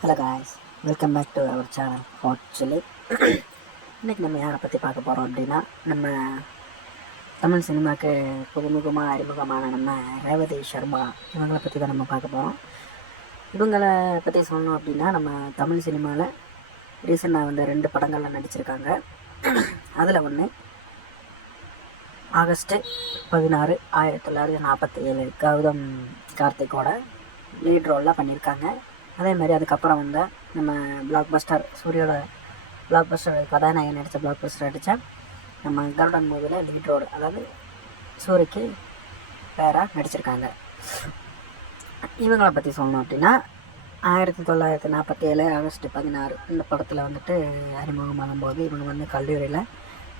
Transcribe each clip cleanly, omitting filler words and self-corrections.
Hello guys, welcome back to our channel hot chilli. இன்றைக்கி நம்ம யாரை பற்றி பார்க்க போகிறோம் அப்படின்னா, நம்ம தமிழ் சினிமாவுக்கு புதுமுகமாக அறிமுகமான நம்ம ரேவதி சர்மா இவங்களை பற்றி தான் நம்ம பார்க்க போகிறோம். இவங்களை பற்றி சொல்லணும் அப்படின்னா, நம்ம தமிழ் சினிமாவில் ரீசெண்டாக வந்து 2 படங்களில் நடிச்சிருக்காங்க. அதில் ஒன்று ஆகஸ்ட் 16, 1947 கௌதம் கார்த்திக்கோட லீட் ரோலில் பண்ணியிருக்காங்க. அதே மாதிரி அதுக்கப்புறம் வந்து நம்ம பிளாக் பஸ்டர் சூரியோட பிளாக் பஸ்டர் கதாநாயகன் நடித்த பிளாக் பஸ்டர் அடித்த நம்ம கருடன் மூவியில் லீட் ரோடு, அதாவது சூரிக்கு பேராக நடிச்சிருக்காங்க. இவங்களை பற்றி சொல்லணும் அப்படின்னா, 1947 ஆகஸ்ட் 16 இந்த படத்தில் வந்துட்டு அறிமுகமாகும் போது இவங்க வந்து கல்லூரியில்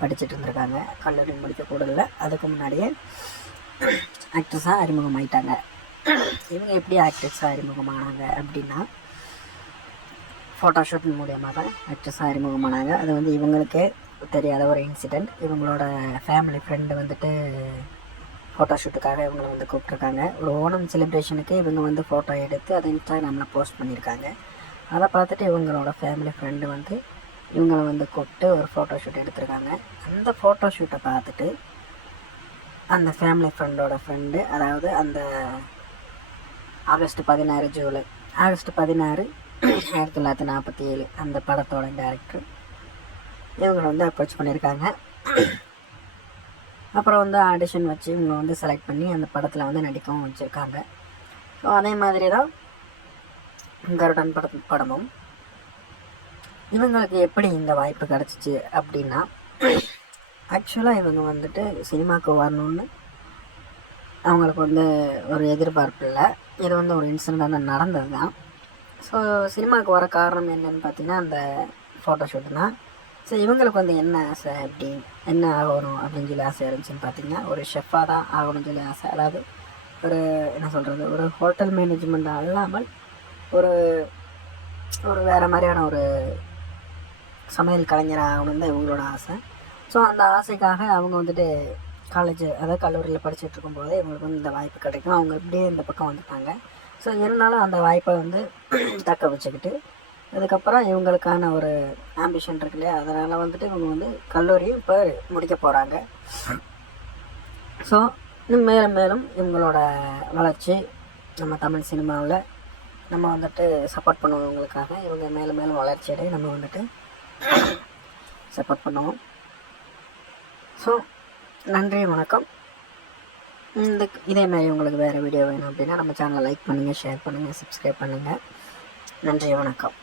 படிச்சுட்டு இருந்திருக்காங்க. கல்லூரி முடிக்கக்கூட இல்லை, அதுக்கு முன்னாடியே ஆக்ட்ரஸாக அறிமுகமாயிட்டாங்க. இவங்க எப்படி ஆக்ட்ரஸாக அறிமுகமானாங்க அப்படின்னா, ஃபோட்டோஷூட் மூலியமாக தான் ஆக்ட்ரஸாக அறிமுகமானாங்க. அது வந்து இவங்களுக்கே தெரியாத ஒரு இன்சிடெண்ட். இவங்களோட ஃபேமிலி ஃப்ரெண்டு வந்துட்டு ஃபோட்டோஷூட்டுக்காக இவங்களை வந்து கூப்பிட்ருக்காங்க. ஒரு ஓணம் செலிப்ரேஷனுக்கு இவங்க வந்து ஃபோட்டோ எடுத்து அதை இன்ஸ்டாகிராமில் போஸ்ட் பண்ணியிருக்காங்க. அதை பார்த்துட்டு இவங்களோட ஃபேமிலி ஃப்ரெண்டு வந்து இவங்களை வந்து கூப்பிட்டு ஒரு ஃபோட்டோஷூட் எடுத்திருக்காங்க. அந்த ஃபோட்டோஷூட்டை பார்த்துட்டு அந்த ஃபேமிலி ஃப்ரெண்டோட ஃப்ரெண்டு, அதாவது அந்த ஆகஸ்ட் 16 ஜூலை ஆகஸ்ட் 16 1947 அந்த படத்தோட டைரக்டர் இவங்களை வந்து அப்ரோச் பண்ணியிருக்காங்க. அப்புறம் வந்து ஆடிஷன் வச்சு இவங்க வந்து செலக்ட் பண்ணி அந்த படத்தில் வந்து நடிக்கவும் வச்சுருக்காங்க. ஸோ அதே மாதிரி தான் கருடன் படமும் இவங்களுக்கு எப்படி இந்த வாய்ப்பு கிடச்சிச்சு அப்படின்னா, ஆக்சுவலாக இவங்க வந்துட்டு சினிமாவுக்கு வரணுன்னு அவங்களுக்கு வந்து ஒரு எதிர்பார்ப்பு இல்லை. இது வந்து ஒரு இன்சிடெண்ட் நடந்தது தான். ஸோ சினிமாவுக்கு வர காரணம் என்னென்னு பார்த்தீங்கன்னா, அந்த ஃபோட்டோஷூட் தான். ஸோ இவங்களுக்கு வந்து என்ன ஆசை, என்ன ஆகணும் அப்படின்னு சொல்லி ஆசை இருந்துச்சுன்னு பார்த்தீங்கன்னா, ஒரு ஷெஃபாக தான் ஆகணும்னு சொல்லி ஆசை. அதாவது ஒரு என்ன சொல்கிறது, ஒரு ஹோட்டல் மேனேஜ்மெண்ட் அல்லாமல் ஒரு ஒரு வேறு மாதிரியான ஒரு சமையல் கலைஞர் ஆகணும்னு தான் இவங்களோட ஆசை. ஸோ அந்த ஆசைக்காக அவங்க வந்துட்டு அதாவது கல்லூரியில் படிச்சுட்டு இருக்கும்போது இவங்களுக்கு வந்து இந்த வாய்ப்பு கிடைக்கும். அவங்க இப்படியே இந்த பக்கம் வந்துட்டாங்க. ஸோ இருந்தாலும் அந்த வாய்ப்பை வந்து தக்க வச்சுக்கிட்டு அதுக்கப்புறம் இவங்களுக்கான ஒரு ஆம்பிஷன் இருக்கு இல்லையா, அதனால் வந்துட்டு இவங்க வந்து கல்லூரியும் இப்போ முடிக்க போகிறாங்க. ஸோ மேலும் மேலும் இவங்களோட வளர்ச்சி நம்ம தமிழ் சினிமாவில் நம்ம வந்துட்டு சப்போர்ட் பண்ணுவோம். இவங்களுக்காக இவங்க மேலும் மேலும் வளர்ச்சி அடைய நம்ம வந்துட்டு சப்போர்ட் பண்ணுவோம். ஸோ நன்றி, வணக்கம். இதேமாதிரி உங்களுக்கு வேறு வீடியோ வேணும் அப்படின்னா நம்ம சேனலை லைக் பண்ணுங்கள், ஷேர் பண்ணுங்கள், சப்ஸ்கிரைப் பண்ணுங்கள். நன்றி, வணக்கம்.